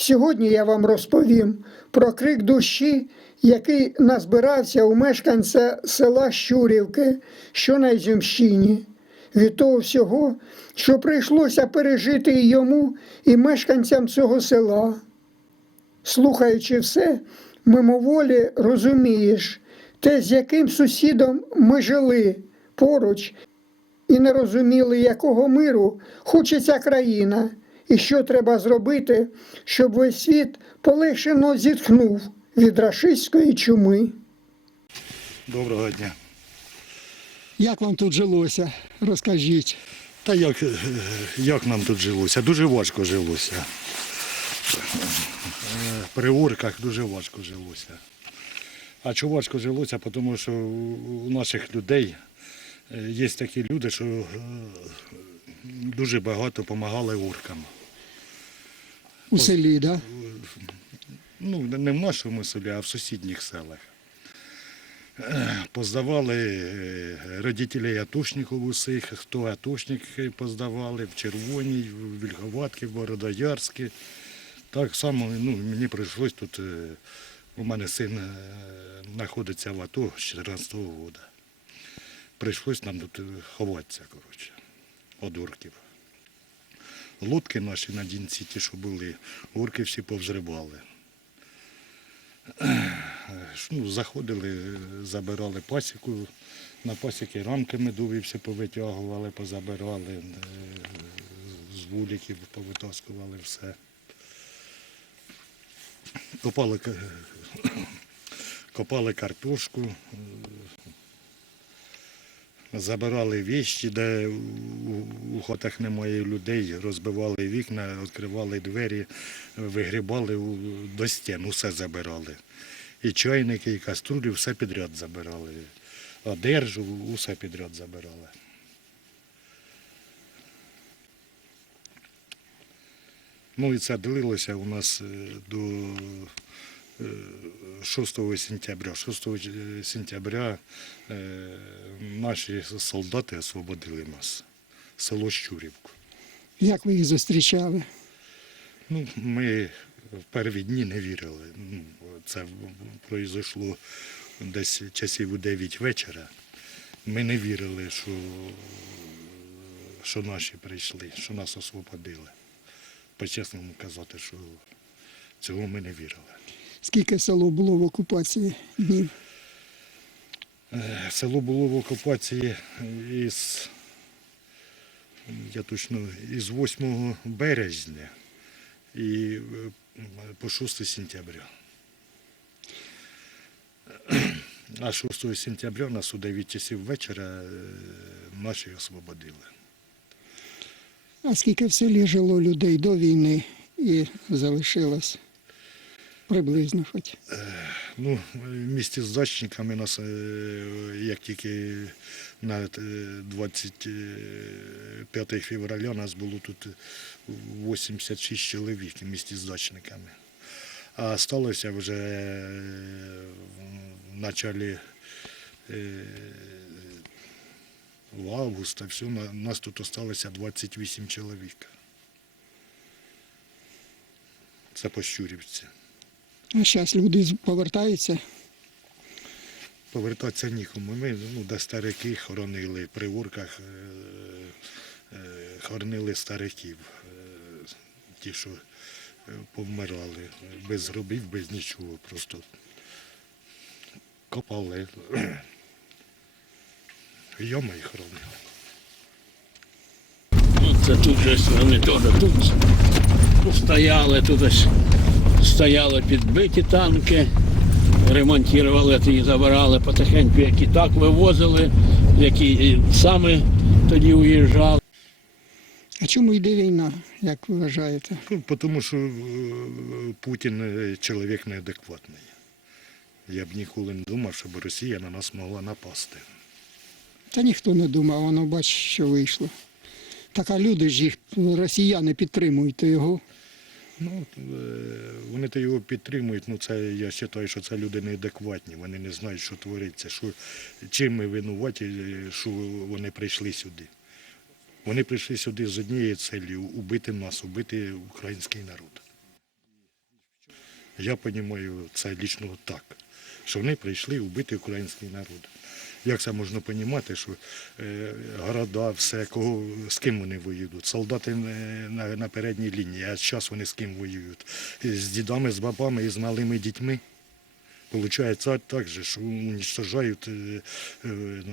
Сьогодні я вам розповім про крик душі, який назбирався у мешканця села Щурівки, що на Ізюмщині, від того всього, що прийшлося пережити і йому, і мешканцям цього села. Слухаючи все, мимоволі розумієш те, з яким сусідом ми жили поруч, і не розуміли, якого миру хоче ця країна, і що треба зробити, щоб весь світ полегшено зітхнув від рашистської чуми. Доброго дня. Як вам тут жилося? Розкажіть. Та як, е, як нам тут жилося? Дуже важко жилося. Е, При орках дуже важко жилося. А чого важко жилося? Тому що у у наших людей е, є такі люди, що дуже багато допомагали оркам. У селі, да? Ну, не в нашому селі, а в сусідніх селах. Поздавали е, родителей атошників усіх, хто атошник поздавали, в Червоній, в Вільховатки, в Бородоярській. Так само ну, мені прийшлось тут, е, у мене син е, знаходиться в АТО з 14 року. Прийшлось нам тут ховатися, коротше, від орків. Лодки наші на Дінці, ті, що були, орки всі повзривали. Ну, заходили, забирали пасіку, на пасіки рамки медові всі повитягували, позабирали, е, з вуликів повитаскували все. Копали, копали картошку, забирали віщі, де у- хатах немає людей, розбивали вікна, відкривали двері, вигрібали до стін, усе забирали. І чайники, і каструлі, все підряд забирали. Одежу, усе підряд забирали. Ну і це длилося у нас е, до 6 сентября. 6 сентября е, наші солдати освободили нас, село Щурівку. Як ви їх зустрічали? Ну, ми в перші дні не вірили. Ну, це пройшло десь часів у 9 вечора. Ми не вірили, що, що наші прийшли, що нас освободили. По-чесному казати, що цього ми не вірили. Скільки село було в окупації днів? Е, Село було в окупації із, я точно, із 8 березня і е, по 6 сентября. А 6 сентября нас у 9 часів вечора е, наші освободили. А скільки в селі жило людей до війни і залишилось? Приблизно хоч. Ну, в місті з дачниками нас, е, як тільки на е, 25 февраля нас було тут 86 чоловік в місті з дачниками. А сталося вже е, в началі е, в августа, все, нас тут осталося 28 чоловік. Це по Щурівці. А зараз люди повертаються. Повертатися нікому. Ми ну, де старики хоронили при урках, е, е, хоронили стариків, е, ті, що е, повмирали, без гробів, без нічого, просто копали. Йома і хоронили. Це тут же вони теж тут стояли, тут ось стояли підбиті танки, ремонтували, ті забирали потихеньку, які так вивозили, які саме тоді уїжджали. А чому йде війна, як ви вважаєте? Ну, тому що е, Путін е, чоловік неадекватний. Я б ніколи не думав, щоб Росія на нас могла напасти. Та ніхто не думав, воно бач, що вийшло. Так а люди ж їх, росіяни підтримують його. Ну, е, вони то його підтримують, ну це я вважаю, що це люди неадекватні, вони не знають, що твориться, що, чим ми винуваті, е, що вони прийшли сюди. Вони прийшли сюди з однією целью убити нас, убити український народ. Я розумію це лічно так, що вони прийшли вбити український народ. Як це можна розуміти, що е, города, все, кого, з ким вони воюють? Солдати е, на, на передній лінії, а зараз вони з ким воюють? З дідами, з бабами і з малими дітьми. Получається так же, що уничтожають е,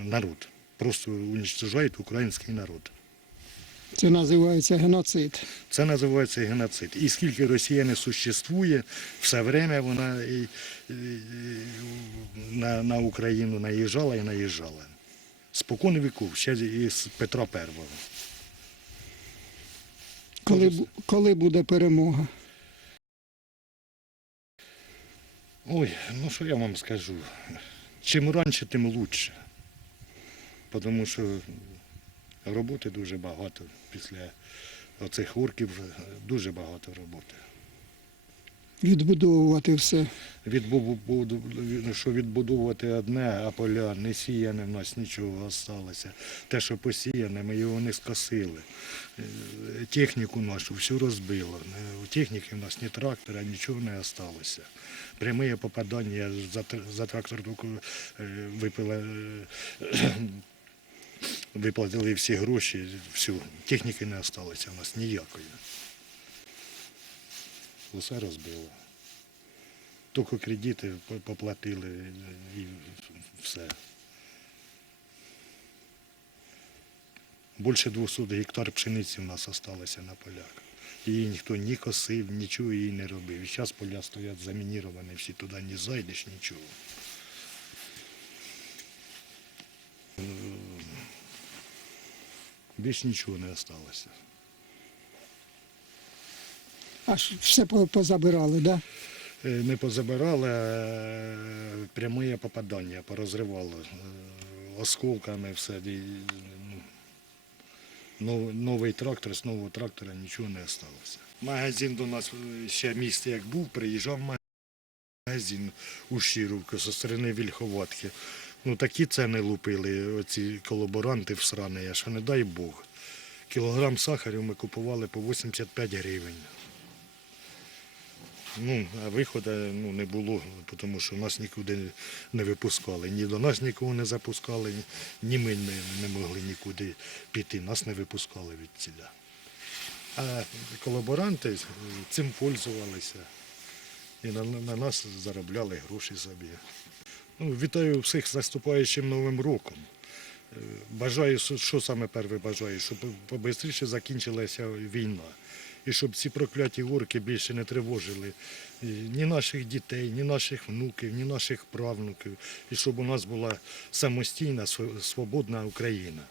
народ. Просто уничтожають український народ. Це називається геноцид. Це називається геноцид. І скільки Росія не существує, все время вона і, і, і, на, на Україну наїжджала і наїжджала. Спокон віков, ще із Петра І. Коли, коли буде перемога? Ой, ну що я вам скажу? Чим раніше, тим краще. Тому що роботи дуже багато. Після оцих орків дуже багато роботи. Відбудовувати все. Відбу- що відбудовувати одне, а поля не сіяне в нас нічого залишилося. Те, що посіяне, ми його не скосили. Е, Техніку нашу всю розбило. Е, У техніки в нас ні трактора, нічого не залишилося. Пряме попадання за, тр- за трактор е, випила, е, виплатили всі гроші, всю. Техніки не залишилося в нас ніякої. Усе розбило. Тільки кредити поплатили і все. Більше 200 гектар пшениці в нас залишилося на полях. Її ніхто ні косив, нічого її не робив. І зараз поля стоять замініровані, всі туди не зайдеш, нічого. Більш нічого не залишилося. Аж все по- позабирали, да? Е, не позабирали, а пряме попадання, порозривало е, осколками все. Ну, Новий трактор, з нового трактора нічого не залишилося. Магазин до нас е, ще місце як був, приїжджав магазин у Щировку зі сторони Вільховатки. Ну такі ціни лупили, оці колаборанти всрані, що не дай Бог. Кілограм сахарю ми купували по 85 гривень. Ну, а виходу ну, не було, тому що нас нікуди не випускали. Ні до нас нікого не запускали, ні ми не, не могли нікуди піти, нас не випускали від ціля. А колаборанти цим пользувалися і на, на нас заробляли гроші собі. Ну, вітаю всіх з наступаючим Новим роком. Е, Бажаю, що- саме перше бажаю, щоб побистріше закінчилася війна. І щоб ці прокляті орки більше не тривожили е, ні наших дітей, ні наших внуків, ні наших правнуків. І щоб у нас була самостійна, свободна Україна.